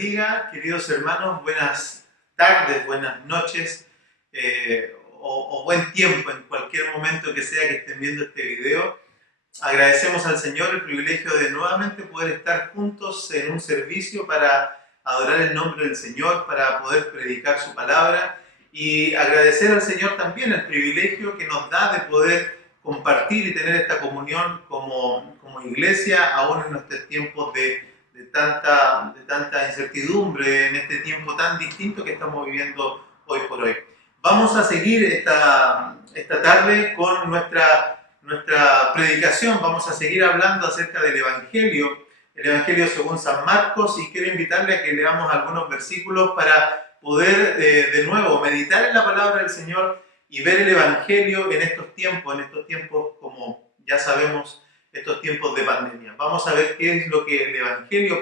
bendiga, queridos hermanos. Buenas tardes, buenas noches o buen tiempo en cualquier momento que sea que estén viendo este video. Agradecemos al Señor el privilegio de nuevamente poder estar juntos en un servicio para adorar el nombre del Señor, para poder predicar su palabra, y agradecer al Señor también el privilegio que nos da de poder compartir y tener esta comunión como iglesia, aún en nuestros tiempos de tanta incertidumbre, en este tiempo tan distinto que estamos viviendo hoy por hoy. Vamos a seguir esta tarde con nuestra predicación. Vamos a seguir hablando acerca del Evangelio, el Evangelio según San Marcos, y quiero invitarle a que leamos algunos versículos para poder de nuevo meditar en la palabra del Señor y ver el Evangelio en estos tiempos, como ya sabemos, estos tiempos de pandemia. Vamos a ver qué es lo que el Evangelio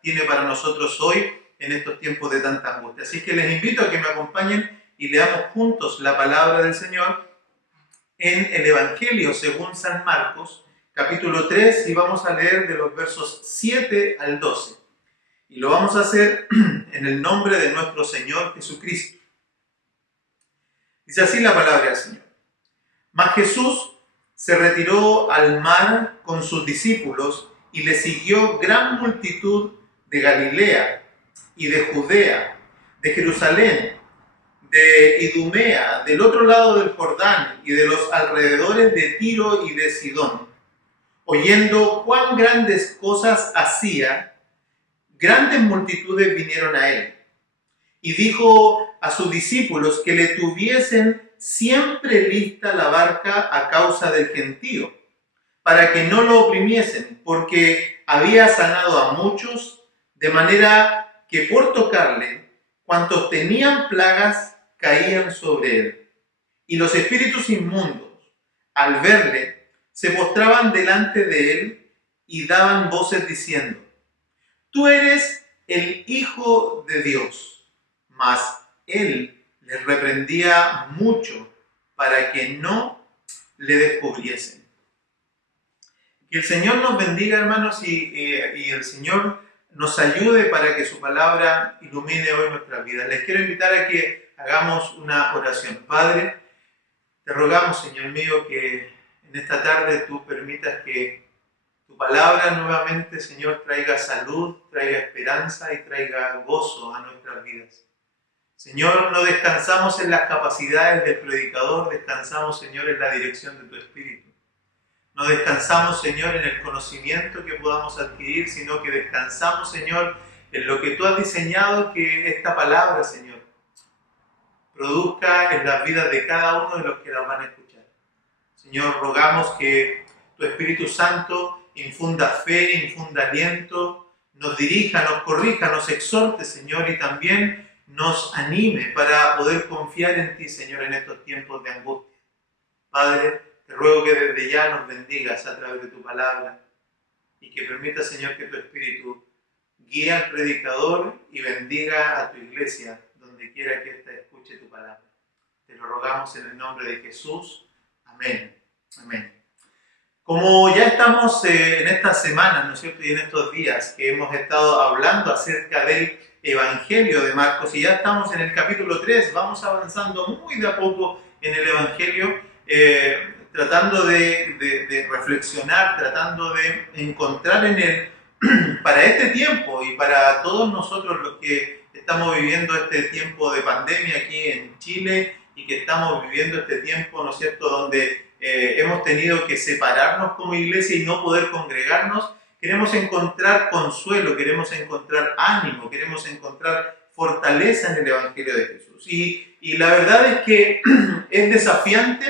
tiene para nosotros hoy en estos tiempos de tanta angustia. Así que les invito a que me acompañen y leamos juntos la palabra del Señor en el Evangelio según San Marcos, capítulo 3, y vamos a leer de los versos 7 al 12. Y lo vamos a hacer en el nombre de nuestro Señor Jesucristo. Dice así la palabra del Señor. Mas Jesús se retiró al mar con sus discípulos y le siguió gran multitud de Galilea y de Judea, de Jerusalén, de Idumea, del otro lado del Jordán y de los alrededores de Tiro y de Sidón. Oyendo cuán grandes cosas hacía, grandes multitudes vinieron a él. Y dijo a sus discípulos que le tuviesen siempre lista la barca a causa del gentío, para que no lo oprimiesen, porque había sanado a muchos, de manera que por tocarle, cuantos tenían plagas caían sobre él. Y los espíritus inmundos, al verle, se postraban delante de él y daban voces diciendo: Tú eres el Hijo de Dios. Mas él les reprendía mucho para que no le descubriesen. Que el Señor nos bendiga, hermanos, y el Señor nos ayude para que su palabra ilumine hoy nuestras vidas. Les quiero invitar a que hagamos una oración. Padre, te rogamos, Señor mío, que en esta tarde tú permitas que tu palabra nuevamente, Señor, traiga salud, traiga esperanza y traiga gozo a nuestras vidas. Señor, no descansamos en las capacidades del predicador, descansamos, Señor, en la dirección de tu Espíritu. No descansamos, Señor, en el conocimiento que podamos adquirir, sino que descansamos, Señor, en lo que tú has diseñado que esta palabra, Señor, produzca en las vidas de cada uno de los que la van a escuchar. Señor, rogamos que tu Espíritu Santo infunda fe, infunda aliento, nos dirija, nos corrija, nos exhorte, Señor, y también nos anime para poder confiar en ti, Señor, en estos tiempos de angustia. Padre, te ruego que desde ya nos bendigas a través de tu palabra y que permita, Señor, que tu Espíritu guíe al predicador y bendiga a tu iglesia donde quiera que ésta escuche tu palabra. Te lo rogamos en el nombre de Jesús. Amén. Amén. Como ya estamos en estas semanas, ¿no es cierto?, y en estos días que hemos estado hablando acerca del Evangelio de Marcos, y ya estamos en el capítulo 3, vamos avanzando muy de a poco en el Evangelio, tratando de reflexionar, tratando de encontrar en él, para este tiempo y para todos nosotros los que estamos viviendo este tiempo de pandemia aquí en Chile, y que estamos viviendo este tiempo, ¿no es cierto?, donde hemos tenido que separarnos como iglesia y no poder congregarnos. Queremos encontrar consuelo, queremos encontrar ánimo, queremos encontrar fortaleza en el Evangelio de Jesús. Y la verdad es que es desafiante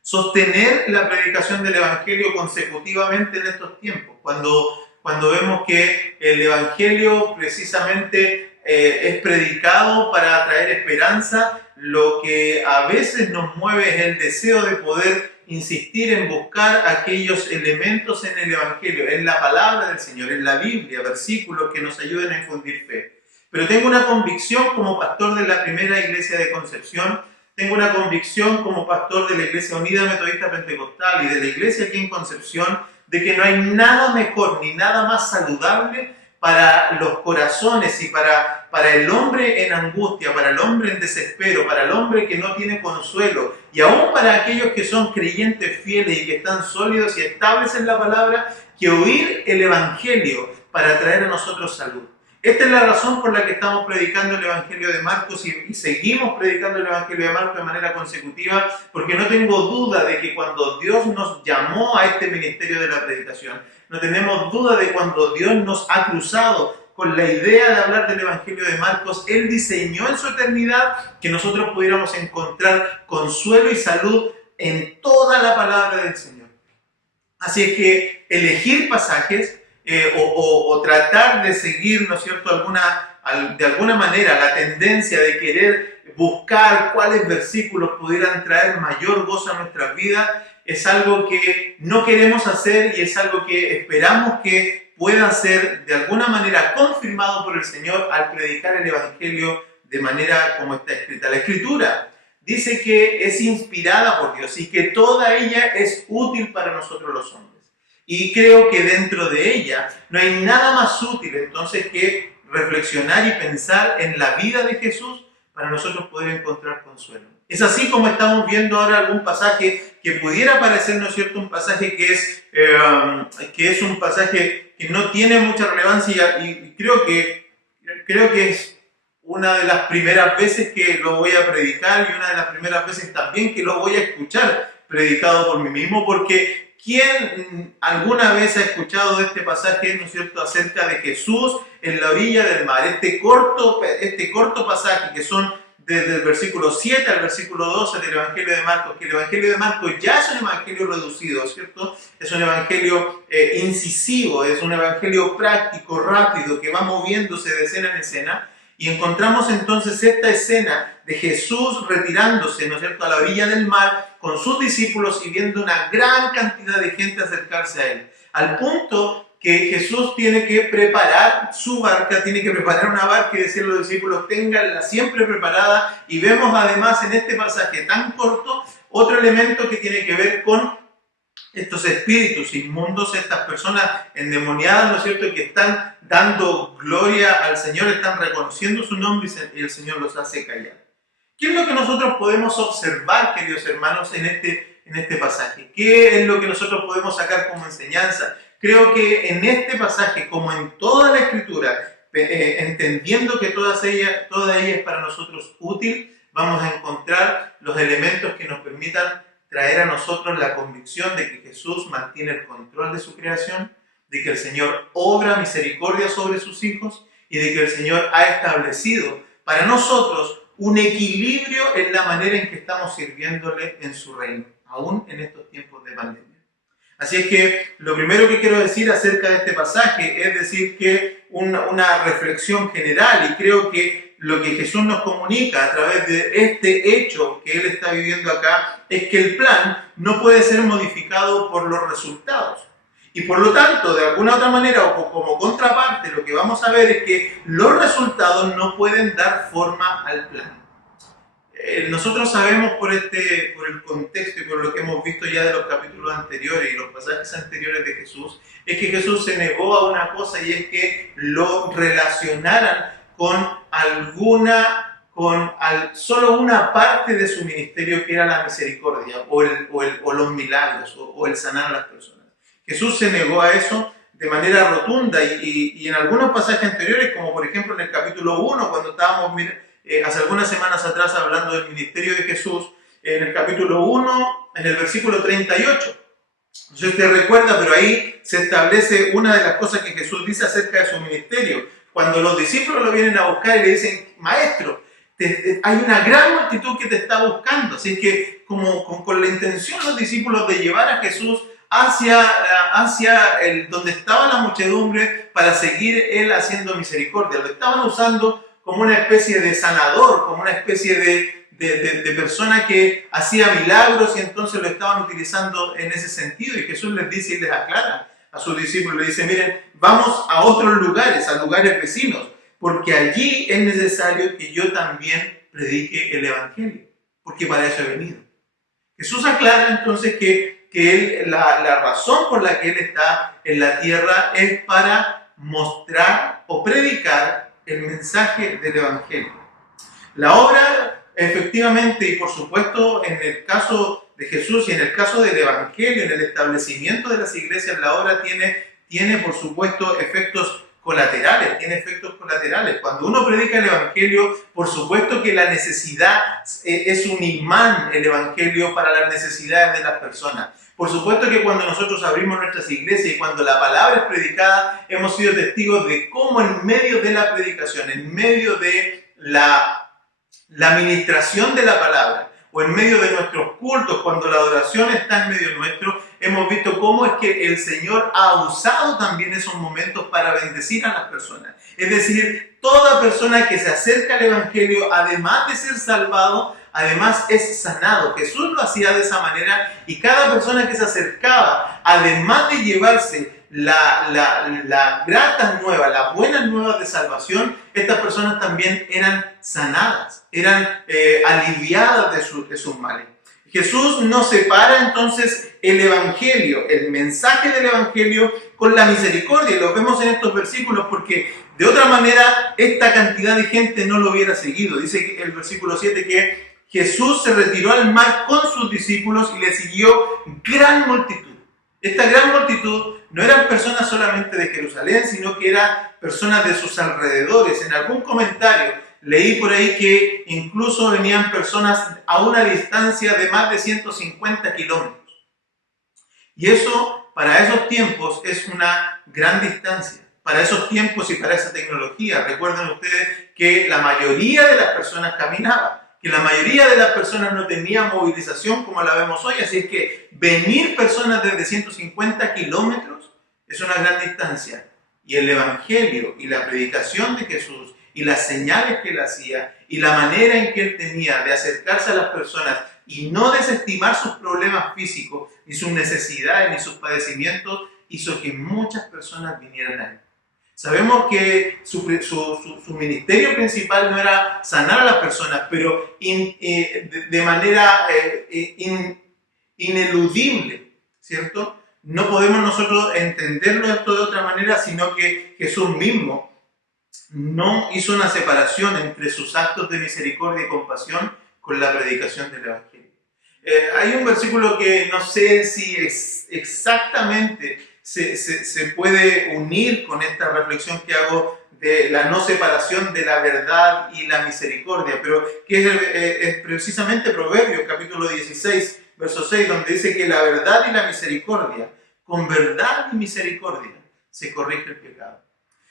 sostener la predicación del Evangelio consecutivamente en estos tiempos, cuando vemos que el Evangelio precisamente es predicado para traer esperanza. Lo que a veces nos mueve es el deseo de poder insistir en buscar aquellos elementos en el Evangelio, en la palabra del Señor, en la Biblia, versículos que nos ayuden a infundir fe. Pero tengo una convicción como pastor de la primera iglesia de Concepción, tengo una convicción como pastor de la Iglesia Unida Metodista Pentecostal y de la iglesia aquí en Concepción, de que no hay nada mejor ni nada más saludable para los corazones y para el hombre en angustia, para el hombre en desespero, para el hombre que no tiene consuelo y aún para aquellos que son creyentes fieles y que están sólidos y estables en la palabra, que oír el Evangelio para traer a nosotros salud. Esta es la razón por la que estamos predicando el Evangelio de Marcos y seguimos predicando el Evangelio de Marcos de manera consecutiva, porque no tengo duda de que cuando Dios nos llamó a este ministerio de la predicación, no tenemos duda de cuando Dios nos ha cruzado con la idea de hablar del Evangelio de Marcos, Él diseñó en su eternidad que nosotros pudiéramos encontrar consuelo y salud en toda la palabra del Señor. Así es que elegir pasajes o tratar de seguir, ¿no es cierto?, de alguna manera la tendencia de querer buscar cuáles versículos pudieran traer mayor gozo a nuestras vidas, es algo que no queremos hacer y es algo que esperamos que pueda ser de alguna manera confirmado por el Señor al predicar el Evangelio de manera como está escrita. La Escritura dice que es inspirada por Dios y que toda ella es útil para nosotros los hombres. Y creo que dentro de ella no hay nada más útil entonces que reflexionar y pensar en la vida de Jesús para nosotros poder encontrar consuelo. Es así como estamos viendo ahora algún pasaje que pudiera parecer, ¿no es cierto?, un pasaje que es un pasaje que no tiene mucha relevancia y creo que es una de las primeras veces que lo voy a predicar y una de las primeras veces también que lo voy a escuchar predicado por mí mismo, porque ¿quién alguna vez ha escuchado de este pasaje, ¿no es cierto?, acerca de Jesús en la orilla del mar? Este corto pasaje que son desde el versículo 7 al versículo 12 del Evangelio de Marcos, que el Evangelio de Marcos ya es un evangelio reducido, ¿cierto? Es un evangelio incisivo, es un evangelio práctico, rápido, que va moviéndose de escena en escena. Y encontramos entonces esta escena de Jesús retirándose, ¿no es cierto?, a la orilla del mar con sus discípulos y viendo una gran cantidad de gente acercarse a él. Al punto que Jesús tiene que preparar su barca, tiene que preparar una barca y decirle a los discípulos, ténganla siempre preparada. Y vemos además en este pasaje tan corto otro elemento que tiene que ver con estos espíritus inmundos, estas personas endemoniadas, ¿no es cierto?, que están dando gloria al Señor, están reconociendo su nombre y el Señor los hace callar. ¿Qué es lo que nosotros podemos observar, queridos hermanos, en este pasaje? ¿Qué es lo que nosotros podemos sacar como enseñanza? Creo que en este pasaje, como en toda la Escritura, entendiendo que toda ella es para nosotros útil, vamos a encontrar los elementos que nos permitan traer a nosotros la convicción de que Jesús mantiene el control de su creación, de que el Señor obra misericordia sobre sus hijos y de que el Señor ha establecido para nosotros un equilibrio en la manera en que estamos sirviéndole en su reino, aún en estos tiempos de pandemia. Así es que lo primero que quiero decir acerca de este pasaje es decir que una reflexión general, y creo que lo que Jesús nos comunica a través de este hecho que Él está viviendo acá es que el plan no puede ser modificado por los resultados. Y por lo tanto, de alguna otra manera o como contraparte, lo que vamos a ver es que los resultados no pueden dar forma al plan. Nosotros sabemos por el contexto y por lo que hemos visto ya de los capítulos anteriores y los pasajes anteriores de Jesús, es que Jesús se negó a una cosa y es que lo relacionaran con solo una parte de su ministerio, que era la misericordia o los milagros o el sanar a las personas. Jesús se negó a eso de manera rotunda y en algunos pasajes anteriores, como por ejemplo en el capítulo 1, cuando estábamos hace algunas semanas atrás hablando del ministerio de Jesús, en el capítulo 1, en el versículo 38. No sé si usted recuerda, pero ahí se establece una de las cosas que Jesús dice acerca de su ministerio. Cuando los discípulos lo vienen a buscar y le dicen, maestro, hay una gran multitud que te está buscando. Así que con la intención los discípulos de llevar a Jesús hacia donde estaba la muchedumbre para seguir él haciendo misericordia. Lo estaban usando como una especie de sanador, como una especie de persona que hacía milagros y entonces lo estaban utilizando en ese sentido. Y Jesús les dice y les aclara a sus discípulos, le dice, miren, vamos a otros lugares, a lugares vecinos, porque allí es necesario que yo también predique el Evangelio, porque para eso he venido. Jesús aclara entonces que la razón por la que Él está en la tierra es para mostrar o predicar el mensaje del Evangelio. La obra, efectivamente, y por supuesto en el caso de Jesús y en el caso del Evangelio, en el establecimiento de las iglesias, la obra tiene por supuesto efectos colaterales, Cuando uno predica el Evangelio, por supuesto que la necesidad es un imán, el Evangelio, para las necesidades de las personas. Por supuesto que cuando nosotros abrimos nuestras iglesias y cuando la palabra es predicada, hemos sido testigos de cómo en medio de la predicación, en medio de la administración de la palabra, o en medio de nuestros cultos, cuando la adoración está en medio nuestro, hemos visto cómo es que el Señor ha usado también esos momentos para bendecir a las personas. Es decir, toda persona que se acerca al Evangelio, además de ser salvado, además es sanado. Jesús lo hacía de esa manera, y cada persona que se acercaba, además de llevarse la grata nueva, las buenas nuevas de salvación, estas personas también eran sanadas, eran aliviadas de sus males. Jesús no separa entonces el Evangelio, el mensaje del Evangelio, con la misericordia. Y lo vemos en estos versículos porque de otra manera esta cantidad de gente no lo hubiera seguido. Dice el versículo 7 que Jesús se retiró al mar con sus discípulos y le siguió gran multitud. Esta gran multitud no eran personas solamente de Jerusalén, sino que eran personas de sus alrededores. En algún comentario leí por ahí que incluso venían personas a una distancia de más de 150 kilómetros. Y eso, para esos tiempos, es una gran distancia. Para esos tiempos y para esa tecnología. Recuerden ustedes que la mayoría de las personas caminaban, que la mayoría de las personas no tenían movilización como la vemos hoy. Así es que venir personas desde 150 kilómetros es una gran distancia. Y el Evangelio y la predicación de Jesús y las señales que él hacía y la manera en que él tenía de acercarse a las personas y no desestimar sus problemas físicos, ni sus necesidades, ni sus padecimientos, hizo que muchas personas vinieran a él. Sabemos que su ministerio principal no era sanar a las personas, pero de manera ineludible, ¿cierto? No podemos nosotros entenderlo esto de otra manera, sino que Jesús mismo no hizo una separación entre sus actos de misericordia y compasión con la predicación del Evangelio. Hay un versículo que no sé si exactamente se puede unir con esta reflexión que hago de la no separación de la verdad y la misericordia, pero que es precisamente Proverbios capítulo 16, verso 6, donde dice que la verdad y la misericordia, con verdad y misericordia, se corrige el pecado.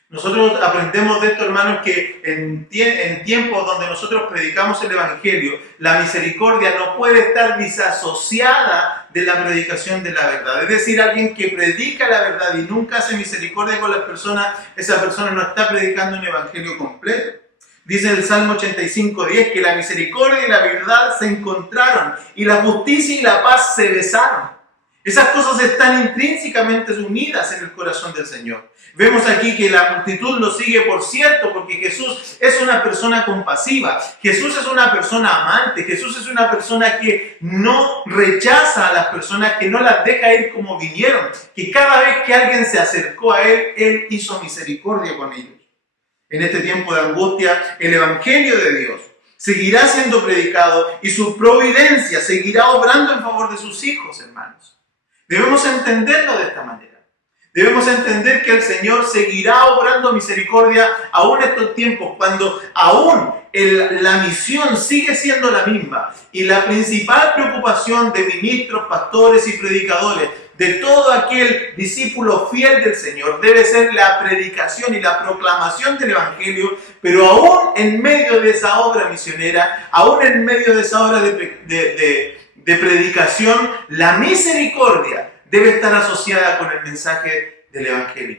Nosotros aprendemos de esto, hermanos, que en tiempos donde nosotros predicamos el Evangelio, la misericordia no puede estar disasociada de la predicación de la verdad. Es decir, alguien que predica la verdad y nunca hace misericordia con las personas, esa persona no está predicando un Evangelio completo. Dice el Salmo 85:10 que la misericordia y la verdad se encontraron y la justicia y la paz se besaron. Esas cosas están intrínsecamente unidas en el corazón del Señor. Vemos aquí que la multitud lo sigue por cierto, porque Jesús es una persona compasiva. Jesús es una persona amante. Jesús es una persona que no rechaza a las personas, que no las deja ir como vinieron. Que cada vez que alguien se acercó a Él, Él hizo misericordia con ellos. En este tiempo de angustia, el Evangelio de Dios seguirá siendo predicado y su providencia seguirá obrando en favor de sus hijos, hermanos. Debemos entenderlo de esta manera. Debemos entender que el Señor seguirá obrando misericordia aún en estos tiempos, cuando aún la misión sigue siendo la misma. Y la principal preocupación de ministros, pastores y predicadores, de todo aquel discípulo fiel del Señor, debe ser la predicación y la proclamación del Evangelio, pero aún en medio de esa obra misionera, aún en medio de esa obra de predicación, la misericordia debe estar asociada con el mensaje del Evangelio.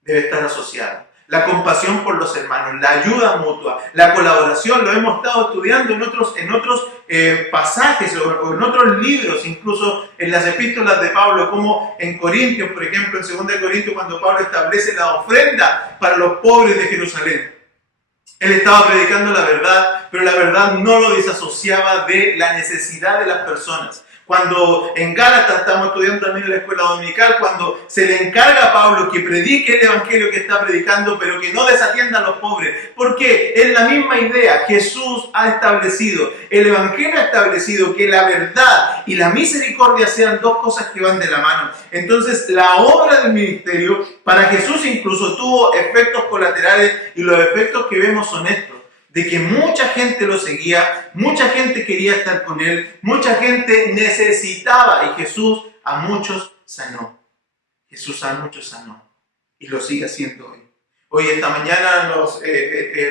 Debe estar asociada. La compasión por los hermanos, la ayuda mutua, la colaboración, lo hemos estado estudiando en otros pasajes o en otros libros, incluso en las epístolas de Pablo, como en Corintios, por ejemplo, en 2 Corintios, cuando Pablo establece la ofrenda para los pobres de Jerusalén. Él estaba predicando la verdad, pero la verdad no lo desasociaba de la necesidad de las personas. Cuando en Gálatas estamos estudiando también en la escuela dominical, cuando se le encarga a Pablo que predique el evangelio que está predicando, pero que no desatienda a los pobres. Porque es la misma idea. Jesús ha establecido, el evangelio ha establecido que la verdad y la misericordia sean dos cosas que van de la mano. Entonces, la obra del ministerio para Jesús incluso tuvo efectos colaterales, y los efectos que vemos son estos: de que mucha gente lo seguía, mucha gente quería estar con él, mucha gente necesitaba, y Jesús a muchos sanó. Jesús a muchos sanó y lo sigue haciendo hoy. Hoy esta mañana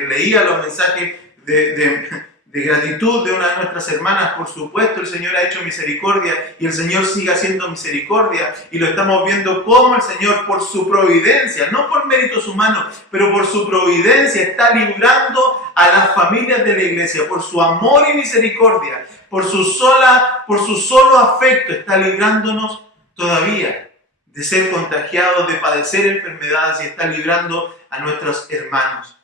leía los mensajes de gratitud de una de nuestras hermanas. Por supuesto, el Señor ha hecho misericordia y el Señor sigue haciendo misericordia, y lo estamos viendo cómo el Señor, por su providencia, no por méritos humanos, pero por su providencia, está librando a las familias de la iglesia. Por su amor y misericordia, por su solo afecto, está librándonos todavía de ser contagiados, de padecer enfermedades, y está librando a nuestros hermanos.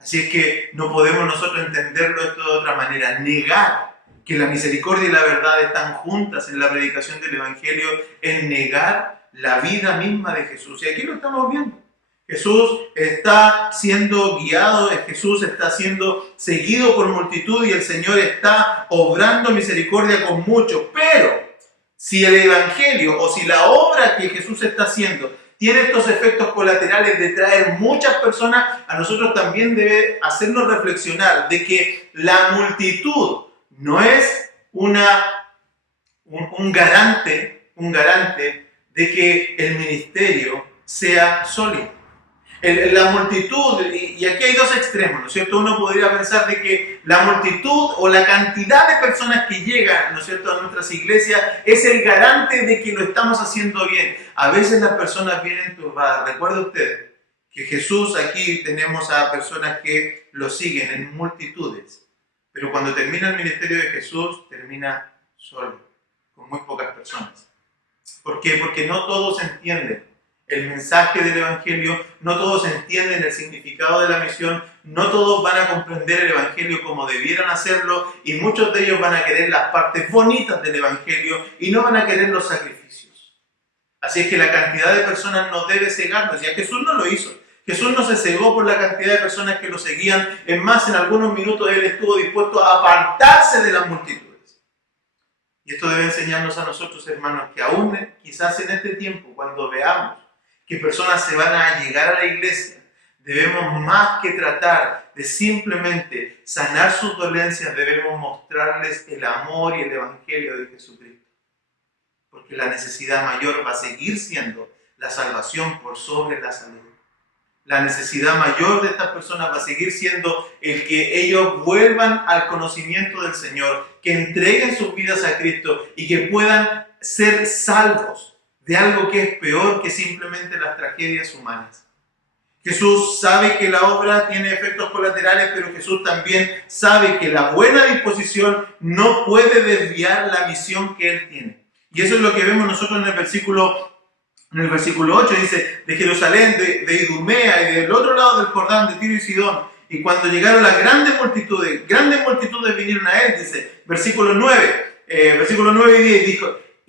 Así es que no podemos nosotros entenderlo esto de otra manera. Negar que la misericordia y la verdad están juntas en la predicación del evangelio es negar la vida misma de Jesús. Y aquí lo estamos viendo. Jesús está siendo guiado, Jesús está siendo seguido por multitud, y el Señor está obrando misericordia con muchos. Pero si el evangelio, o si la obra que Jesús está haciendo, tiene estos efectos colaterales de traer muchas personas, a nosotros también debe hacernos reflexionar de que la multitud no es un garante de que el ministerio sea sólido. La multitud, y aquí hay dos extremos, ¿no es cierto? Uno podría pensar de que la multitud o la cantidad de personas que llegan, ¿no es cierto?, a nuestras iglesias es el garante de que lo estamos haciendo bien. A veces las personas vienen turbadas. Recuerde usted que Jesús, aquí tenemos a personas que lo siguen en multitudes, pero cuando termina el ministerio de Jesús, termina solo, con muy pocas personas. ¿Por qué? Porque no todos entienden el mensaje del evangelio, no todos entienden el significado de la misión, no todos van a comprender el evangelio como debieran hacerlo, y muchos de ellos van a querer las partes bonitas del evangelio y no van a querer los sacrificios. Así es que la cantidad de personas no debe cegarnos, y a Jesús no lo hizo. Jesús no se cegó por la cantidad de personas que lo seguían. Es más, en algunos minutos Él estuvo dispuesto a apartarse de las multitudes. Y esto debe enseñarnos a nosotros, hermanos, que aún quizás en este tiempo, cuando veamos que personas se van a llegar a la iglesia, debemos, más que tratar de simplemente sanar sus dolencias, debemos mostrarles el amor y el evangelio de Jesucristo. Porque la necesidad mayor va a seguir siendo la salvación por sobre la salud. La necesidad mayor de estas personas va a seguir siendo el que ellos vuelvan al conocimiento del Señor, que entreguen sus vidas a Cristo y que puedan ser salvos de algo que es peor que simplemente las tragedias humanas. Jesús sabe que la obra tiene efectos colaterales, pero Jesús también sabe que la buena disposición no puede desviar la misión que Él tiene. Y eso es lo que vemos nosotros en el versículo 8, dice, de Jerusalén, de Idumea y del otro lado del Jordán, de Tiro y Sidón. Y cuando llegaron las grandes multitudes vinieron a Él, dice, versículo 9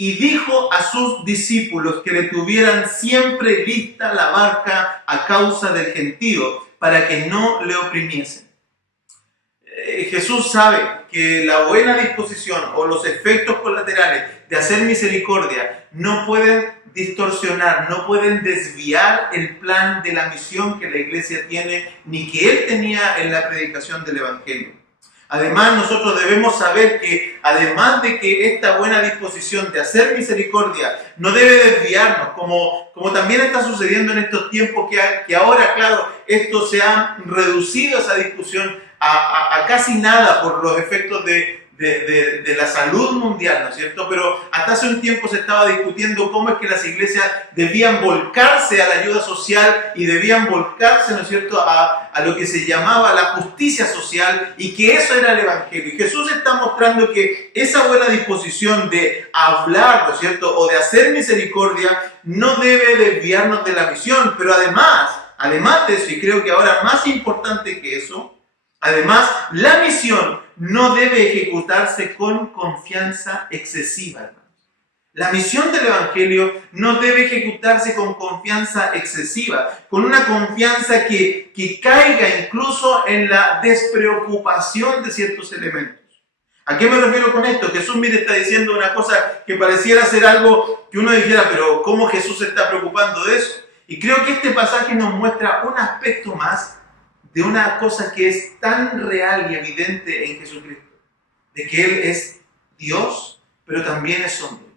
y 10, dijo a sus discípulos que le tuvieran siempre lista la barca a causa del gentío, para que no le oprimiesen. Jesús sabe que la buena disposición o los efectos colaterales de hacer misericordia no pueden distorsionar, no pueden desviar el plan de la misión que la iglesia tiene, ni que Él tenía en la predicación del Evangelio. Además, nosotros debemos saber que, además de que esta buena disposición de hacer misericordia no debe desviarnos, como también está sucediendo en estos tiempos, que ahora, claro, esto se ha reducido, esa discusión, a casi nada por los efectos de la salud mundial, ¿no es cierto? Pero hasta hace un tiempo se estaba discutiendo cómo es que las iglesias debían volcarse a la ayuda social y debían volcarse, ¿no es cierto?, a lo que se llamaba la justicia social, y que eso era el Evangelio. Y Jesús está mostrando que esa buena disposición de hablar, ¿no es cierto?, o de hacer misericordia, no debe desviarnos de la misión. Pero además de eso, y creo que ahora más importante que eso, además, la misión no debe ejecutarse con confianza excesiva, hermanos. La misión del Evangelio no debe ejecutarse con confianza excesiva, con una confianza que caiga incluso en la despreocupación de ciertos elementos. ¿A qué me refiero con esto? Jesús, mire, está diciendo una cosa que pareciera ser algo que uno dijera, pero ¿cómo Jesús se está preocupando de eso? Y creo que este pasaje nos muestra un aspecto más de una cosa que es tan real y evidente en Jesucristo, de que Él es Dios, pero también es hombre.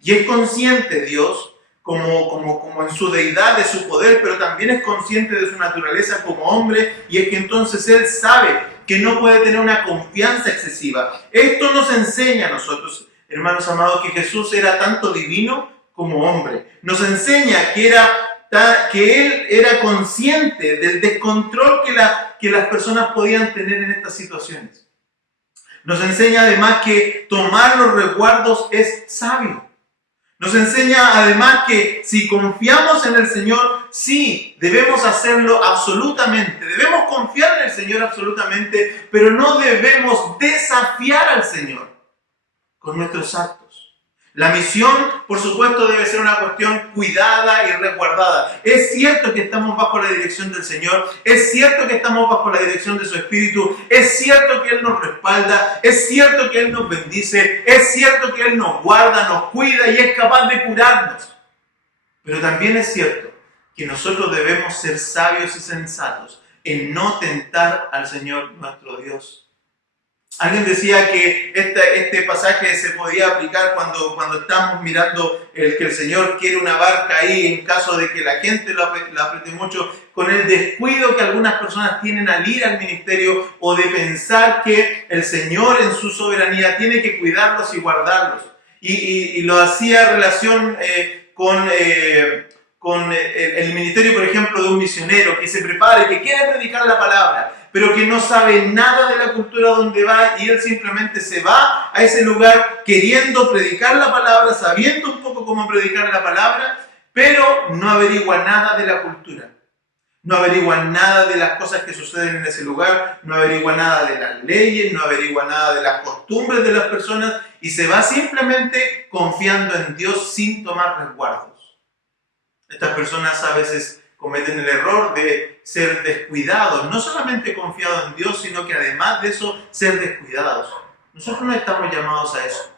Y es consciente Dios como en su deidad, de su poder, pero también es consciente de su naturaleza como hombre, y es que entonces Él sabe que no puede tener una confianza excesiva. Esto nos enseña a nosotros, hermanos amados, que Jesús era tanto divino como hombre. Nos enseña que Él era consciente del descontrol que las personas podían tener en estas situaciones. Nos enseña además que tomar los resguardos es sabio. Nos enseña además que si confiamos en el Señor, sí, debemos hacerlo absolutamente. Debemos confiar en el Señor absolutamente, pero no debemos desafiar al Señor con nuestros actos. La misión, por supuesto, debe ser una cuestión cuidada y resguardada. Es cierto que estamos bajo la dirección del Señor, es cierto que estamos bajo la dirección de su Espíritu, es cierto que Él nos respalda, es cierto que Él nos bendice, es cierto que Él nos guarda, nos cuida y es capaz de curarnos. Pero también es cierto que nosotros debemos ser sabios y sensatos en no tentar al Señor nuestro Dios. Alguien decía que este pasaje se podía aplicar cuando estamos mirando que el Señor quiere una barca ahí en caso de que la gente lo apriete mucho, con el descuido que algunas personas tienen al ir al ministerio o de pensar que el Señor en su soberanía tiene que cuidarlos y guardarlos. Y lo hacía en relación con el ministerio, por ejemplo, de un misionero que se prepara y que quiere predicar la palabra, pero que no sabe nada de la cultura donde va, y él simplemente se va a ese lugar queriendo predicar la palabra, sabiendo un poco cómo predicar la palabra, pero no averigua nada de la cultura. No averigua nada de las cosas que suceden en ese lugar, no averigua nada de las leyes, no averigua nada de las costumbres de las personas, y se va simplemente confiando en Dios sin tomar resguardos. Estas personas a veces cometen el error de ser descuidados, no solamente confiados en Dios, sino que además de eso, ser descuidados. Nosotros no estamos llamados a eso.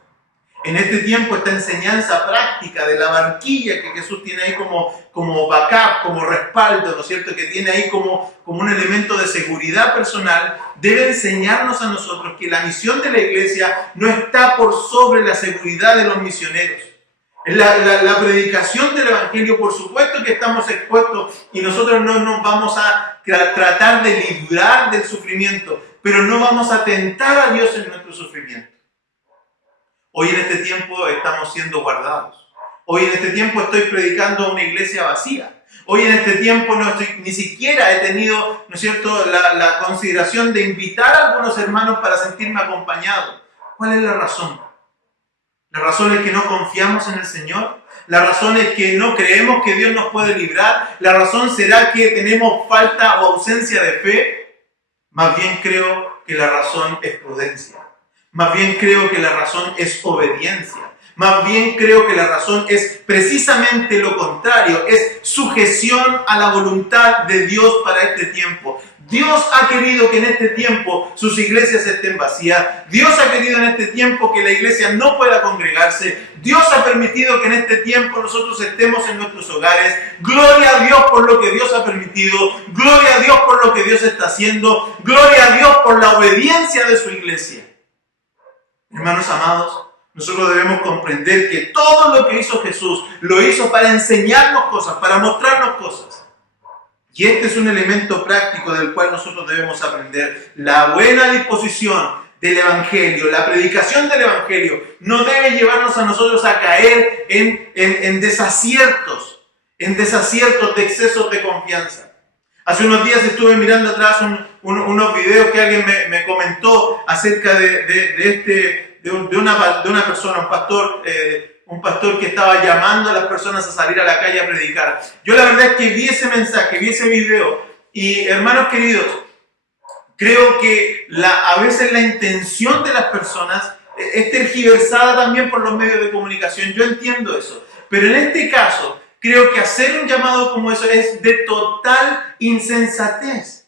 En este tiempo, esta enseñanza práctica de la barquilla que Jesús tiene ahí como backup, como respaldo, ¿no es cierto?, que tiene ahí como un elemento de seguridad personal, debe enseñarnos a nosotros que la misión de la iglesia no está por sobre la seguridad de los misioneros. La predicación del Evangelio, por supuesto que estamos expuestos y nosotros no nos vamos a tratar de librar del sufrimiento, pero no vamos a tentar a Dios en nuestro sufrimiento. Hoy en este tiempo estamos siendo guardados. Hoy en este tiempo estoy predicando a una iglesia vacía. Hoy en este tiempo ni siquiera he tenido, ¿no es cierto?, la consideración de invitar a algunos hermanos para sentirme acompañado. ¿Cuál es la razón? La razón es que no confiamos en el Señor. La razón es que no creemos que Dios nos puede librar. La razón será que tenemos falta o ausencia de fe. Más bien creo que la razón es prudencia. Más bien creo que la razón es obediencia. Más bien creo que la razón es precisamente lo contrario. Es sujeción a la voluntad de Dios para este tiempo. Dios ha querido que en este tiempo sus iglesias estén vacías. Dios ha querido en este tiempo que la iglesia no pueda congregarse. Dios ha permitido que en este tiempo nosotros estemos en nuestros hogares. Gloria a Dios por lo que Dios ha permitido. Gloria a Dios por lo que Dios está haciendo. Gloria a Dios por la obediencia de su iglesia. Hermanos amados, nosotros debemos comprender que todo lo que hizo Jesús lo hizo para enseñarnos cosas, para mostrarnos cosas. Y este es un elemento práctico del cual nosotros debemos aprender. La buena disposición del Evangelio, la predicación del Evangelio, no debe llevarnos a nosotros a caer en desaciertos de excesos de confianza. Hace unos días estuve mirando atrás unos videos que alguien me comentó acerca de una persona, un pastor que estaba llamando a las personas a salir a la calle a predicar. Yo la verdad es que vi ese mensaje, vi ese video, y hermanos queridos, Creo que a veces la intención de las personas es tergiversada también por los medios de comunicación. Yo entiendo eso. Pero en este caso, creo que hacer un llamado como eso es de total insensatez.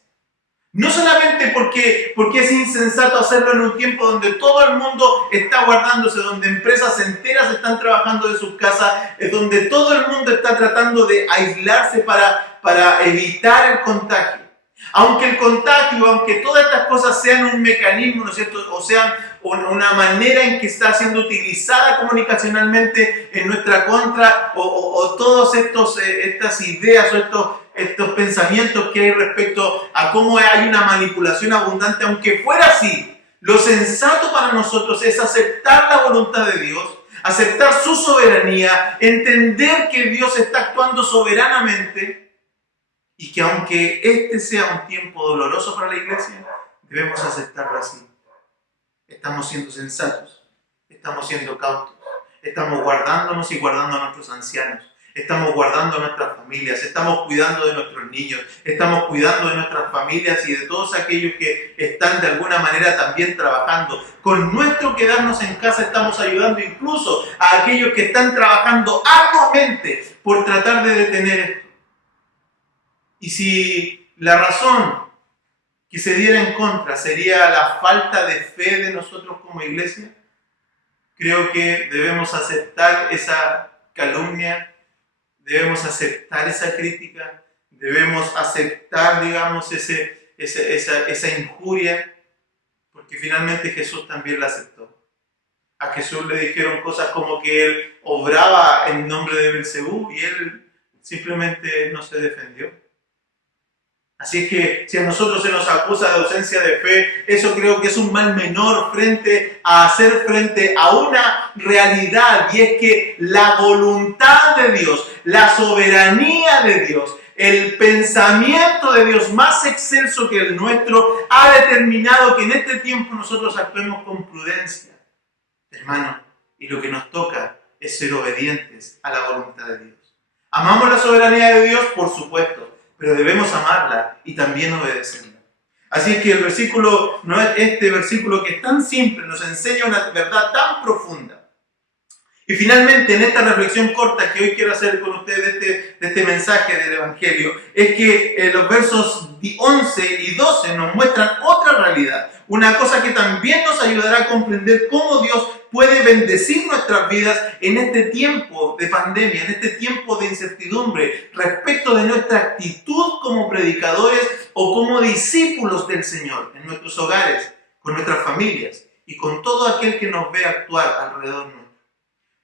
No solamente porque es insensato hacerlo en un tiempo donde todo el mundo está guardándose, donde empresas enteras están trabajando de sus casas, donde todo el mundo está tratando de aislarse para evitar el contagio. Aunque el contagio, aunque todas estas cosas sean un mecanismo, ¿no es cierto?, o sean una manera en que está siendo utilizada comunicacionalmente en nuestra contra, o todas estas ideas o estos pensamientos que hay respecto a cómo hay una manipulación abundante, aunque fuera así, lo sensato para nosotros es aceptar la voluntad de Dios, aceptar su soberanía, entender que Dios está actuando soberanamente y que aunque este sea un tiempo doloroso para la iglesia, debemos aceptarlo así. Estamos siendo sensatos, estamos siendo cautos, estamos guardándonos y guardando a nuestros ancianos, estamos guardando a nuestras familias, estamos cuidando de nuestros niños, estamos cuidando de nuestras familias y de todos aquellos que están de alguna manera también trabajando. Con nuestro quedarnos en casa estamos ayudando incluso a aquellos que están trabajando arduamente por tratar de detener esto. Y si la razón que se diera en contra sería la falta de fe de nosotros como iglesia, creo que debemos aceptar esa calumnia, debemos aceptar esa crítica, debemos aceptar, digamos, esa injuria, porque finalmente Jesús también la aceptó. A Jesús le dijeron cosas como que él obraba en nombre de Belcebú y él simplemente no se defendió. Así es que si a nosotros se nos acusa de ausencia de fe, eso creo que es un mal menor frente a una realidad, y es que la voluntad de Dios, la soberanía de Dios, el pensamiento de Dios más excelso que el nuestro ha determinado que en este tiempo nosotros actuemos con prudencia, hermano, y lo que nos toca es ser obedientes a la voluntad de Dios. ¿Amamos la soberanía de Dios? Por supuesto. Pero debemos amarla y también obedecerla. Así es que el versículo, este versículo que es tan simple, nos enseña una verdad tan profunda. Y finalmente, en esta reflexión corta que hoy quiero hacer con ustedes de este mensaje del Evangelio, es que los versos 11 y 12 nos muestran otra realidad. Una cosa que también nos ayudará a comprender cómo Dios puede bendecir nuestras vidas en este tiempo de pandemia, en este tiempo de incertidumbre, respecto de nuestra actitud como predicadores o como discípulos del Señor, en nuestros hogares, con nuestras familias y con todo aquel que nos ve actuar alrededor nuestro.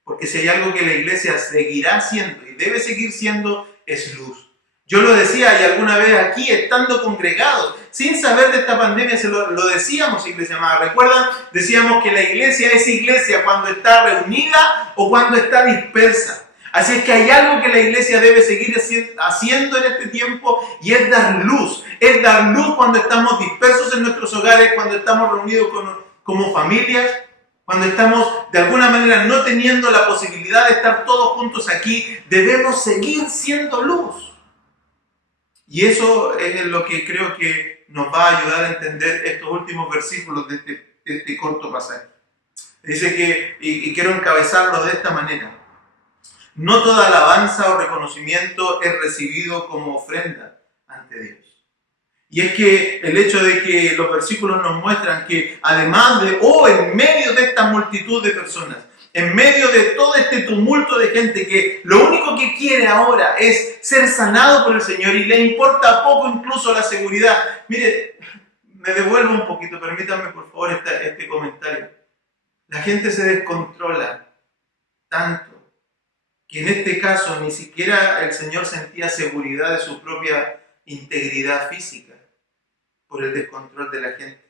Porque si hay algo que la iglesia seguirá siendo y debe seguir siendo, es luz. Yo lo decía y alguna vez aquí, estando congregados, sin saber de esta pandemia, lo decíamos, iglesia amada. ¿Recuerdan? Decíamos que la iglesia es iglesia cuando está reunida o cuando está dispersa. Así es que hay algo que la iglesia debe seguir haciendo en este tiempo, y es dar luz. Es dar luz cuando estamos dispersos en nuestros hogares, cuando estamos reunidos como familias, cuando estamos de alguna manera no teniendo la posibilidad de estar todos juntos aquí. Debemos seguir siendo luz. Y eso es lo que creo que nos va a ayudar a entender estos últimos versículos de este corto pasaje. Dice que, y quiero encabezarlo de esta manera: no toda alabanza o reconocimiento es recibido como ofrenda ante Dios. Y es que el hecho de que los versículos nos muestran que además en medio de esta multitud de personas, en medio de todo este tumulto de gente que lo único que quiere ahora es ser sanado por el Señor y le importa poco incluso la seguridad. Mire, me devuelvo un poquito, permítanme por favor este comentario. La gente se descontrola tanto que en este caso ni siquiera el Señor sentía seguridad de su propia integridad física por el descontrol de la gente.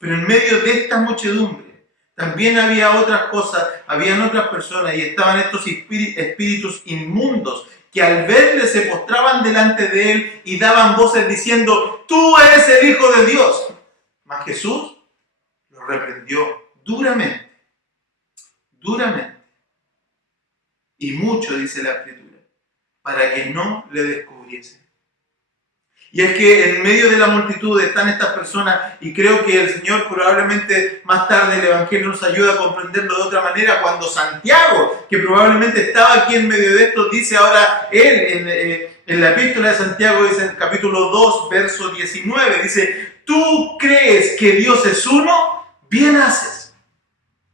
Pero en medio de esta muchedumbre también había otras cosas, habían otras personas, y estaban estos espíritus inmundos que al verle se postraban delante de él y daban voces diciendo: tú eres el Hijo de Dios. Mas Jesús los reprendió duramente, y mucho, dice la Escritura, para que no le descubriesen. Y es que en medio de la multitud están estas personas, y creo que el Señor probablemente más tarde el Evangelio nos ayuda a comprenderlo de otra manera, cuando Santiago, que probablemente estaba aquí en medio de esto, dice ahora él en la epístola de Santiago, dice en el capítulo 2, verso 19, dice: ¿tú crees que Dios es uno? Bien haces.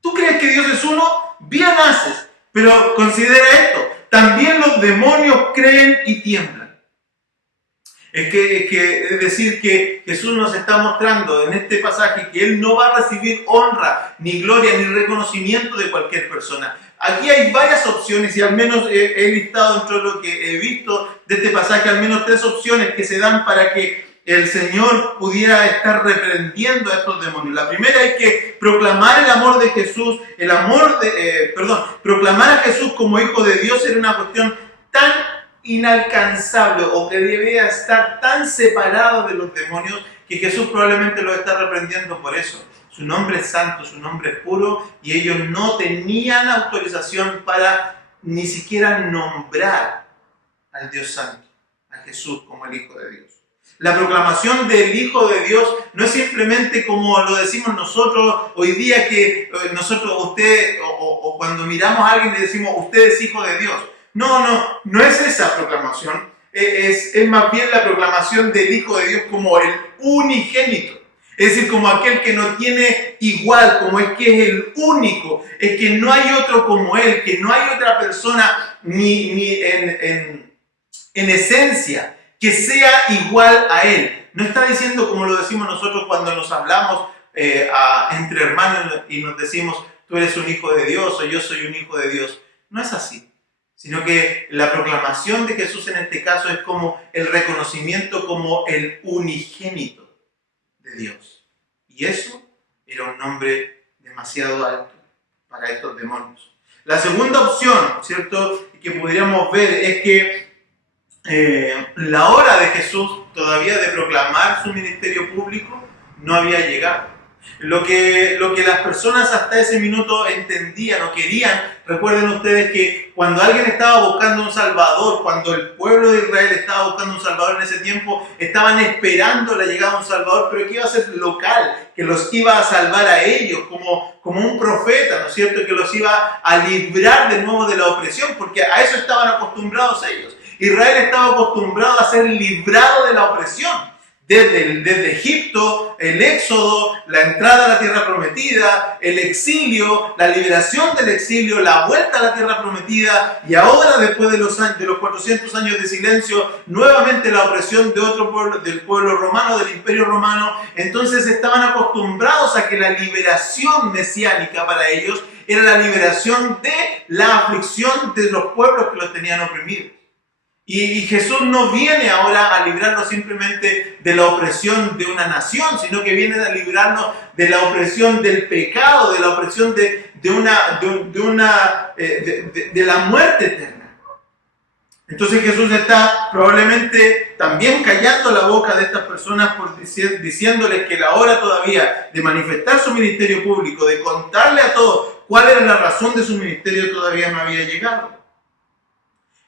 ¿Tú crees que Dios es uno? Bien haces. Pero considera esto, también los demonios creen y tiemblan. Es decir, que Jesús nos está mostrando en este pasaje que Él no va a recibir honra, ni gloria, ni reconocimiento de cualquier persona. Aquí hay varias opciones, y al menos he listado dentro de lo que he visto de este pasaje, al menos 3 opciones que se dan para que el Señor pudiera estar reprendiendo a estos demonios. La primera es que proclamar el amor de Jesús, proclamar a Jesús como Hijo de Dios era una cuestión tan inalcanzable, o que debía estar tan separado de los demonios, que Jesús probablemente lo está reprendiendo por eso. Su nombre es santo, su nombre es puro, y ellos no tenían autorización para ni siquiera nombrar al Dios Santo, a Jesús como el Hijo de Dios. La proclamación del Hijo de Dios no es simplemente como lo decimos nosotros hoy día, que usted, o cuando miramos a alguien le decimos: usted es Hijo de Dios. No es esa proclamación. Es más bien la proclamación del Hijo de Dios como el unigénito. Es decir, como aquel que no tiene igual, como es que es el único, es que no hay otro como Él, que no hay otra persona ni en esencia que sea igual a Él. No está diciendo como lo decimos nosotros cuando nos hablamos entre hermanos y nos decimos: tú eres un hijo de Dios, o yo soy un hijo de Dios. No es así. Sino que la proclamación de Jesús en este caso es como el reconocimiento como el unigénito de Dios. Y eso era un nombre demasiado alto para estos demonios. La segunda opción, ¿cierto?, que podríamos ver es que la hora de Jesús todavía de proclamar su ministerio público no había llegado. Lo que las personas hasta ese minuto entendían o querían, recuerden ustedes que cuando alguien estaba buscando un Salvador, cuando el pueblo de Israel estaba buscando un Salvador en ese tiempo, estaban esperando la llegada de un Salvador, pero que iba a ser local, que los iba a salvar a ellos como un profeta, ¿no es cierto?, que los iba a librar de nuevo de la opresión, porque a eso estaban acostumbrados ellos. Israel estaba acostumbrado a ser librado de la opresión. Desde Egipto, el éxodo, la entrada a la tierra prometida, el exilio, la liberación del exilio, la vuelta a la tierra prometida, y ahora, después de los 400 años de silencio, nuevamente la opresión de otro pueblo, del pueblo romano, del imperio romano. Entonces estaban acostumbrados a que la liberación mesiánica para ellos era la liberación de la aflicción de los pueblos que los tenían oprimidos. Y Jesús no viene ahora a librarnos simplemente de la opresión de una nación, sino que viene a librarnos de la opresión del pecado, de la opresión de la muerte eterna. Entonces Jesús está probablemente también callando la boca de estas personas diciéndoles que la hora todavía de manifestar su ministerio público, de contarle a todos cuál era la razón de su ministerio, todavía no había llegado.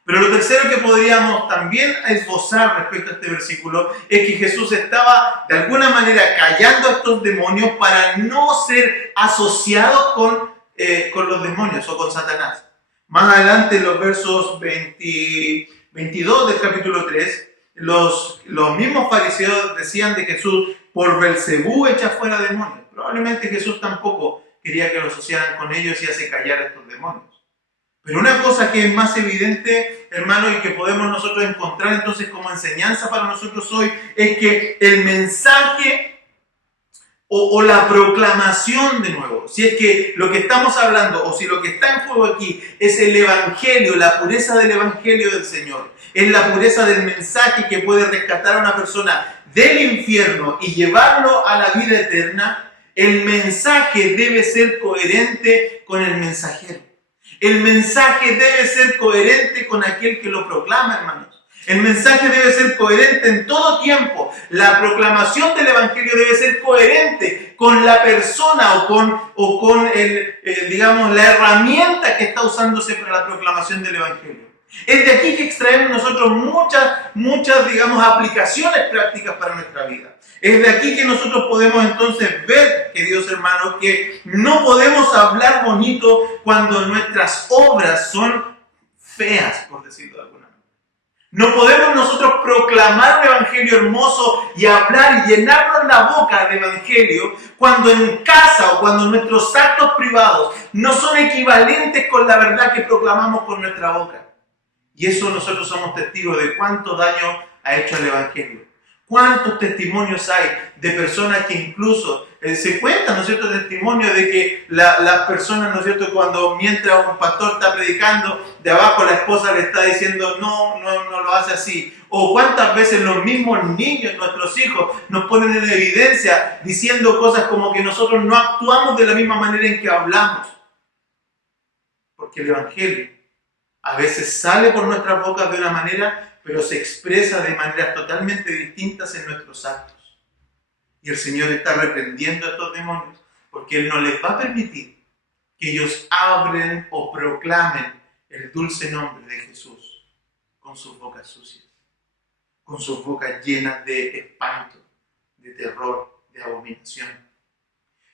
Pero lo tercero que podríamos también esbozar respecto a este versículo es que Jesús estaba de alguna manera callando a estos demonios para no ser asociado con los demonios o con Satanás. Más adelante en los versos 22 del capítulo 3, los mismos fariseos decían de Jesús: por Belcebú echa fuera demonios. Probablemente Jesús tampoco quería que lo asociaran con ellos y hace callar a estos demonios. Pero una cosa que es más evidente, hermano, y que podemos nosotros encontrar entonces como enseñanza para nosotros hoy, es que el mensaje o la proclamación, de nuevo, si es que lo que estamos hablando o si lo que está en juego aquí es el evangelio, la pureza del evangelio del Señor, es la pureza del mensaje que puede rescatar a una persona del infierno y llevarlo a la vida eterna, el mensaje debe ser coherente con el mensajero. El mensaje debe ser coherente con aquel que lo proclama, hermanos. El mensaje debe ser coherente en todo tiempo. La proclamación del evangelio debe ser coherente con la persona o con la herramienta que está usándose para la proclamación del evangelio. Es de aquí que extraemos nosotros muchas, digamos, aplicaciones prácticas para nuestra vida. Es de aquí que nosotros podemos entonces ver, queridos hermanos, que no podemos hablar bonito cuando nuestras obras son feas, por decirlo de alguna manera. No podemos nosotros proclamar un evangelio hermoso y hablar y llenarnos la boca de evangelio cuando en casa o cuando nuestros actos privados no son equivalentes con la verdad que proclamamos con nuestra boca. Y eso nosotros somos testigos de cuánto daño ha hecho el evangelio. ¿Cuántos testimonios hay de personas que incluso se cuentan, ¿no es cierto?, testimonios de que las personas, ¿no es cierto?, mientras un pastor está predicando, de abajo la esposa le está diciendo no lo hace así. O cuántas veces los mismos niños, nuestros hijos, nos ponen en evidencia diciendo cosas como que nosotros no actuamos de la misma manera en que hablamos. Porque el evangelio a veces sale por nuestras bocas de una manera, pero se expresa de maneras totalmente distintas en nuestros actos. Y el Señor está reprendiendo a estos demonios porque Él no les va a permitir que ellos hablen o proclamen el dulce nombre de Jesús con sus bocas sucias, con sus bocas llenas de espanto, de terror, de abominación.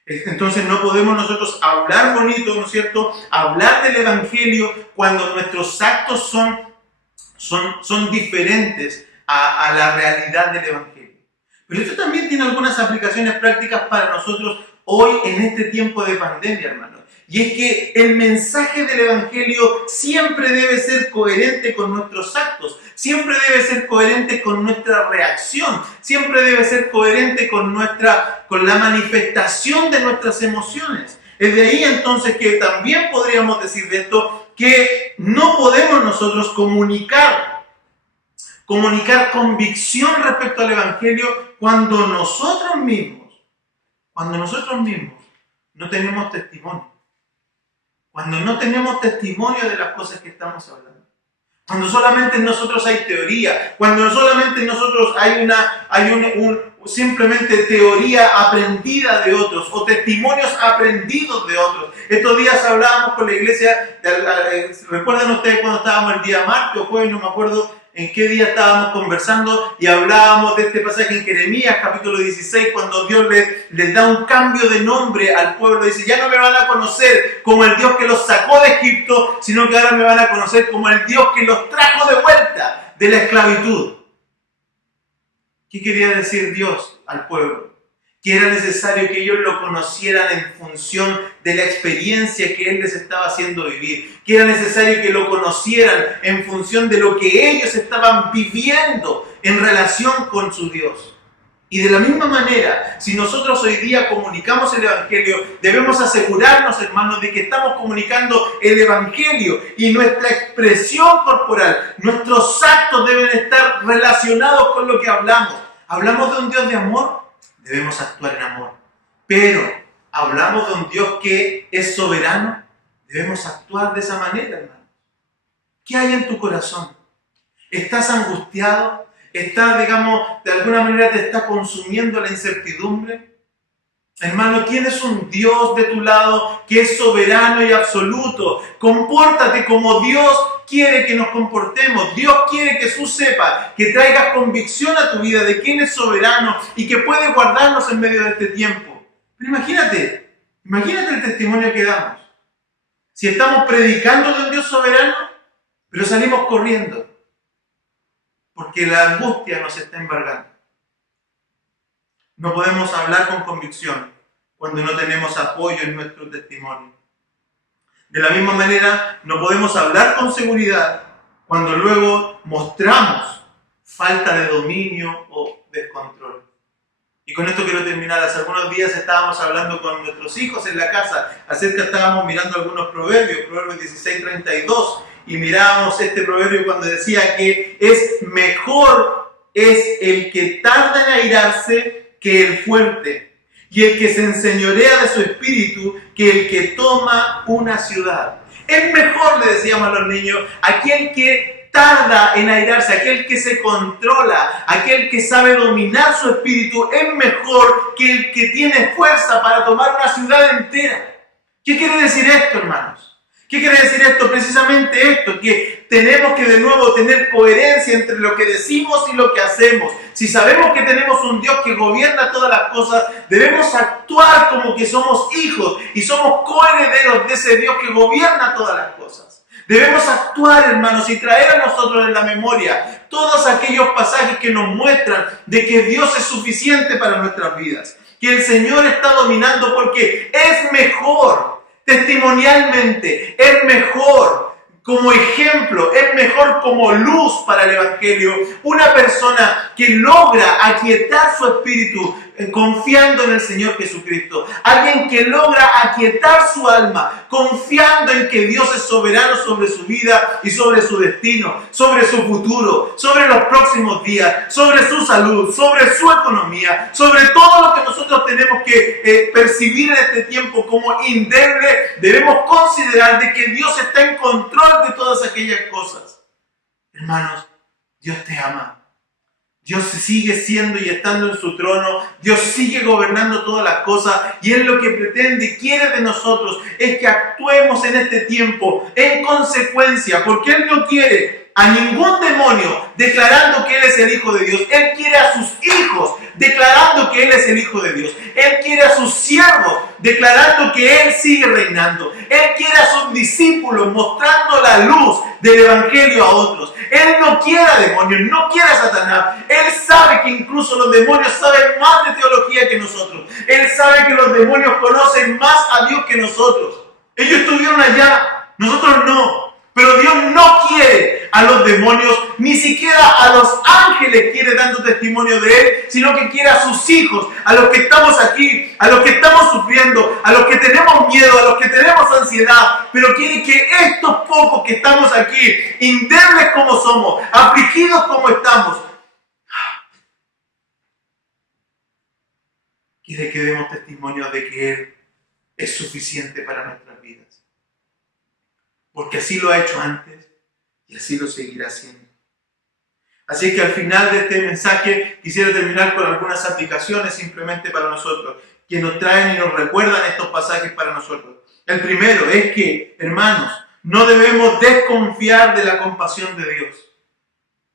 Entonces no podemos nosotros hablar bonito, ¿no es cierto?, hablar del Evangelio cuando nuestros actos son diferentes a la realidad del Evangelio. Pero esto también tiene algunas aplicaciones prácticas para nosotros hoy en este tiempo de pandemia, hermanos. Y es que el mensaje del Evangelio siempre debe ser coherente con nuestros actos, siempre debe ser coherente con nuestra reacción, siempre debe ser coherente con la manifestación de nuestras emociones. Es de ahí entonces que también podríamos decir de esto que no podemos nosotros comunicar convicción respecto al Evangelio cuando nosotros mismos no tenemos testimonio. Cuando no tenemos testimonio de las cosas que estamos hablando. Cuando solamente en nosotros hay teoría. Cuando solamente en nosotros hay simplemente teoría aprendida de otros o testimonios aprendidos de otros. Estos días hablábamos con la iglesia, recuerdan ustedes cuando estábamos el día martes o jueves, no me acuerdo en qué día estábamos conversando y hablábamos de este pasaje en Jeremías capítulo 16 cuando Dios les da un cambio de nombre al pueblo. Dice, ya no me van a conocer como el Dios que los sacó de Egipto, sino que ahora me van a conocer como el Dios que los trajo de vuelta de la esclavitud. ¿Qué quería decir Dios al pueblo? Que era necesario que ellos lo conocieran en función de la experiencia que Él les estaba haciendo vivir. Que era necesario que lo conocieran en función de lo que ellos estaban viviendo en relación con su Dios. Y de la misma manera, si nosotros hoy día comunicamos el Evangelio, debemos asegurarnos, hermanos, de que estamos comunicando el Evangelio y nuestra expresión corporal, nuestros actos deben estar relacionados con lo que hablamos. ¿Hablamos de un Dios de amor? Debemos actuar en amor. Pero, ¿hablamos de un Dios que es soberano? Debemos actuar de esa manera, hermano. ¿Qué hay en tu corazón? ¿Estás angustiado? ¿Estás, digamos, de alguna manera te está consumiendo la incertidumbre? Hermano, tienes un Dios de tu lado que es soberano y absoluto. Compórtate como Dios quiere que nos comportemos. Dios quiere que tú sepas, que traigas convicción a tu vida de que Él es soberano y que puede guardarnos en medio de este tiempo. Pero imagínate el testimonio que damos. Si estamos predicando de un Dios soberano, pero salimos corriendo porque la angustia nos está embargando. No podemos hablar con convicción cuando no tenemos apoyo en nuestro testimonio. De la misma manera, no podemos hablar con seguridad cuando luego mostramos falta de dominio o descontrol. Y con esto quiero terminar. Hace algunos días estábamos hablando con nuestros hijos en la casa estábamos mirando algunos proverbios, Proverbios 16:32, y mirábamos este proverbio cuando decía que mejor es el que tarda en airarse que el fuerte, y el que se enseñorea de su espíritu que el que toma una ciudad. Es mejor, le decíamos a los niños, aquel que tarda en airarse, aquel que se controla, aquel que sabe dominar su espíritu, es mejor que el que tiene fuerza para tomar una ciudad entera. ¿Qué quiere decir esto, hermanos? ¿Qué quiere decir esto? Precisamente esto, que tenemos que de nuevo tener coherencia entre lo que decimos y lo que hacemos. Si sabemos que tenemos un Dios que gobierna todas las cosas, debemos actuar como que somos hijos y somos coherederos de ese Dios que gobierna todas las cosas. Debemos actuar, hermanos, y traer a nosotros en la memoria todos aquellos pasajes que nos muestran de que Dios es suficiente para nuestras vidas, que el Señor está dominando porque es mejor testimonialmente, es mejor como ejemplo, es mejor como luz para el Evangelio, una persona que logra aquietar su espíritu confiando en el Señor Jesucristo. Alguien que logra aquietar su alma confiando en que Dios es soberano sobre su vida y sobre su destino, sobre su futuro, sobre los próximos días, sobre su salud, sobre su economía, sobre todo lo que nosotros tenemos que percibir en este tiempo como indeble. Debemos considerar de que Dios está en control de todas aquellas cosas. Hermanos, Dios te ama. Dios sigue siendo y estando en su trono. Dios sigue gobernando todas las cosas. Y Él lo que pretende y quiere de nosotros es que actuemos en este tiempo en consecuencia. Porque Él no quiere a ningún demonio declarando que Él es el Hijo de Dios. Él quiere a sus hijos declarando que Él es el Hijo de Dios. Él quiere a sus siervos declarando que Él sigue reinando. Él quiere a sus discípulos mostrando la luz del Evangelio a otros. Él no quiere a demonios, no quiere a Satanás. Él sabe que incluso los demonios saben más de teología que nosotros. Él sabe que los demonios conocen más a Dios que nosotros. Ellos estuvieron allá, nosotros no. Pero Dios no quiere a los demonios, ni siquiera a los ángeles quiere dando testimonio de Él, sino que quiere a sus hijos, a los que estamos aquí, a los que estamos sufriendo, a los que tenemos miedo, a los que tenemos ansiedad. Pero quiere que estos pocos que estamos aquí, indebles como somos, afligidos como estamos, quiere que demos testimonio de que Él es suficiente para nuestras vidas. Porque así lo ha hecho antes y así lo seguirá haciendo. Así que al final de este mensaje quisiera terminar con algunas aplicaciones simplemente para nosotros, que nos traen y nos recuerdan estos pasajes para nosotros. El primero es que, hermanos, no debemos desconfiar de la compasión de Dios.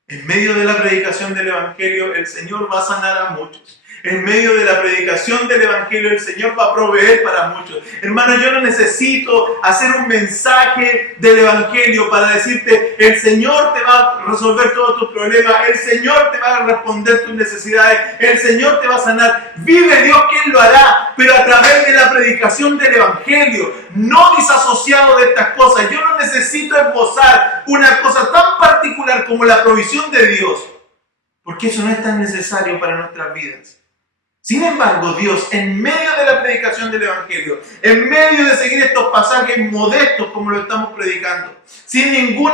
En medio de la predicación del Evangelio, el Señor va a sanar a muchos. En medio de la predicación del Evangelio, el Señor va a proveer para muchos. Hermano, yo no necesito hacer un mensaje del Evangelio para decirte, el Señor te va a resolver todos tus problemas, el Señor te va a responder tus necesidades, el Señor te va a sanar. Vive Dios que Él lo hará, pero a través de la predicación del Evangelio, no disasociado de estas cosas. Yo no necesito esbozar una cosa tan particular como la provisión de Dios, porque eso no es tan necesario para nuestras vidas. Sin embargo, Dios, en medio de la predicación del Evangelio, en medio de seguir estos pasajes modestos como lo estamos predicando, sin ningún,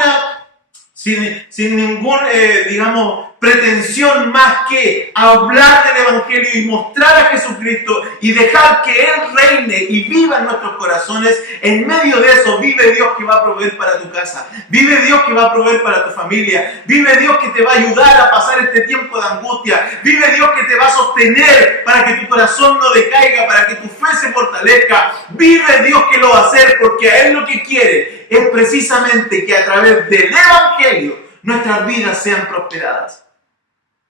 digamos, pretensión más que hablar del Evangelio y mostrar a Jesucristo y dejar que Él reine y viva en nuestros corazones, en medio de eso vive Dios que va a proveer para tu casa, vive Dios que va a proveer para tu familia, vive Dios que te va a ayudar a pasar este tiempo de angustia, vive Dios que te va a sostener para que tu corazón no decaiga, para que tu fe se fortalezca, vive Dios que lo va a hacer, porque a Él lo que quiere es precisamente que a través del Evangelio nuestras vidas sean prosperadas.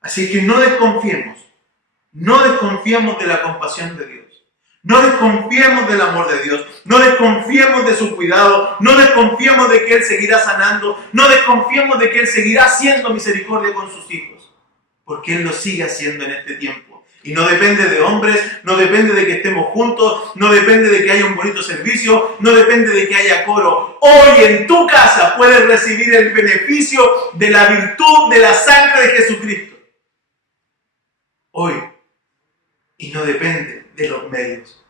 Así que no desconfiemos de la compasión de Dios, no desconfiemos del amor de Dios, no desconfiemos de su cuidado, no desconfiemos de que Él seguirá sanando, no desconfiemos de que Él seguirá haciendo misericordia con sus hijos, porque Él lo sigue haciendo en este tiempo. Y no depende de hombres, no depende de que estemos juntos, no depende de que haya un bonito servicio, no depende de que haya coro. Hoy en tu casa puedes recibir el beneficio de la virtud de la sangre de Jesucristo. Hoy. Y no depende de los medios.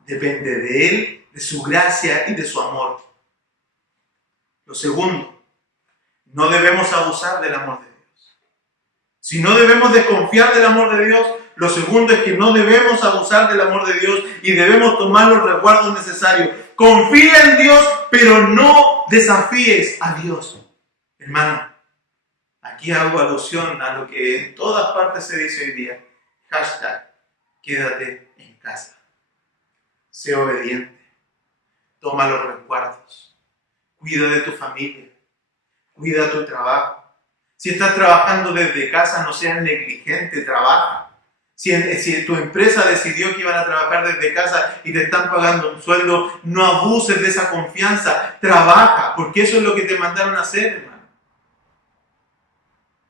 Depende de Él, de su gracia y de su amor. Lo segundo, no debemos abusar del amor de Dios. Si no debemos desconfiar del amor de Dios, lo segundo es que no debemos abusar del amor de Dios y debemos tomar los resguardos necesarios. Confía en Dios, pero no desafíes a Dios. Hermano, aquí hago alusión a lo que en todas partes se dice hoy día. #quédate en casa. Sé obediente. Toma los resguardos. Cuida de tu familia. cuida tu trabajo. Si estás trabajando desde casa, no seas negligente, trabaja. Si tu empresa decidió que iban a trabajar desde casa y te están pagando un sueldo, no abuses de esa confianza, trabaja, porque eso es lo que te mandaron a hacer, hermano.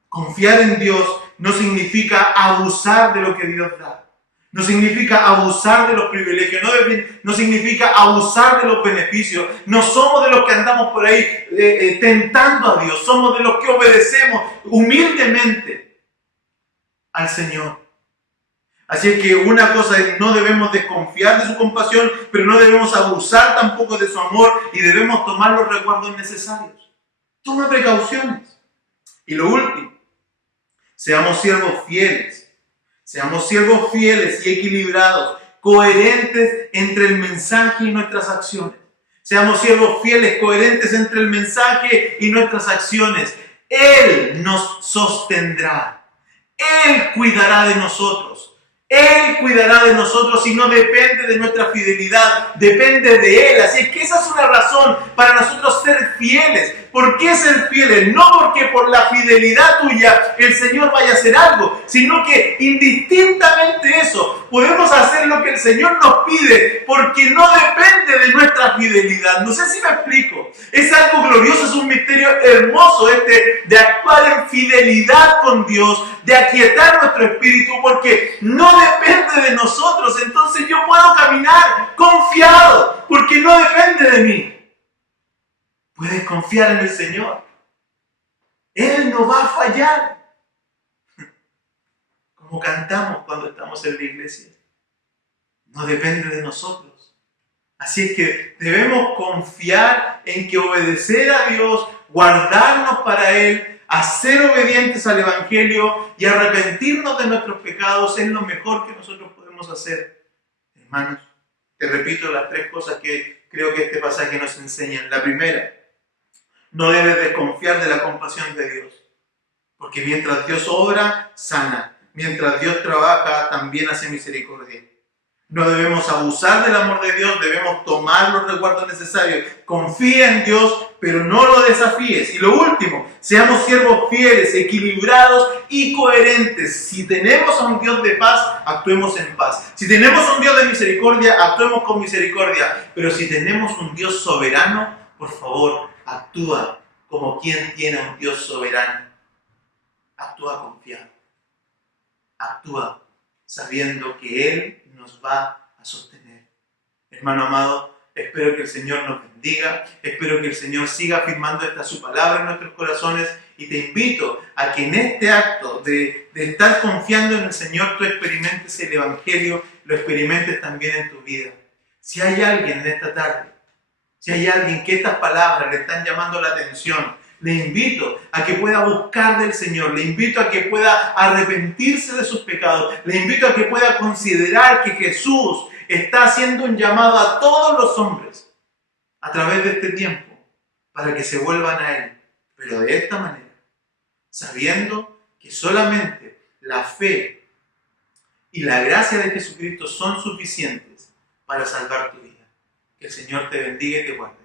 Confiar en Dios no significa abusar de lo que Dios da. No significa abusar de los privilegios, no significa abusar de los beneficios. No somos de los que andamos por ahí tentando a Dios, somos de los que obedecemos humildemente al Señor. Así es que una cosa es, no debemos desconfiar de su compasión, pero no debemos abusar tampoco de su amor y debemos tomar los resguardos necesarios. Toma precauciones. Y lo último, seamos siervos fieles. Seamos siervos fieles y equilibrados, coherentes entre el mensaje y nuestras acciones. Seamos siervos fieles, coherentes entre el mensaje y nuestras acciones. Él nos sostendrá. Él cuidará de nosotros. Él cuidará de nosotros y no depende de nuestra fidelidad, depende de Él. Así es que esa es una razón para nosotros ser fieles. ¿Por qué ser fieles? No porque por la fidelidad tuya el Señor vaya a hacer algo, sino que indistintamente eso, podemos hacer lo que el Señor nos pide porque no depende de nuestra fidelidad. No sé si me explico. Es algo glorioso, es un misterio hermoso de actuar en fidelidad con Dios, de aquietar nuestro espíritu, porque no depende de nosotros. Entonces yo puedo caminar confiado, porque no depende de mí. Puedes confiar en el Señor. Él no va a fallar. Como cantamos cuando estamos en la iglesia. No depende de nosotros. Así es que debemos confiar en que obedecer a Dios, guardarnos para Él, a ser obedientes al Evangelio y arrepentirnos de nuestros pecados es lo mejor que nosotros podemos hacer. Hermanos, te repito las 3 cosas que creo que este pasaje nos enseña. La primera, no debes desconfiar de la compasión de Dios, porque mientras Dios obra, sana. Mientras Dios trabaja, también hace misericordia. No debemos abusar del amor de Dios, debemos tomar los resguardos necesarios. Confía en Dios, pero no lo desafíes. Y lo último, seamos siervos fieles, equilibrados y coherentes. Si tenemos a un Dios de paz, actuemos en paz. Si tenemos a un Dios de misericordia, actuemos con misericordia. Pero si tenemos un Dios soberano, por favor, actúa como quien tiene a un Dios soberano. Actúa confiado. Actúa sabiendo que Él nos va a sostener. Hermano amado, espero que el Señor nos bendiga, espero que el Señor siga afirmando su palabra en nuestros corazones y te invito a que en este acto de estar confiando en el Señor tú experimentes el Evangelio, lo experimentes también en tu vida. Si hay alguien en esta tarde, si hay alguien que estas palabras le están llamando la atención, le invito a que pueda buscar del Señor, le invito a que pueda arrepentirse de sus pecados, le invito a que pueda considerar que Jesús está haciendo un llamado a todos los hombres a través de este tiempo para que se vuelvan a Él, pero de esta manera, sabiendo que solamente la fe y la gracia de Jesucristo son suficientes para salvar tu vida. Que el Señor te bendiga y te guarde.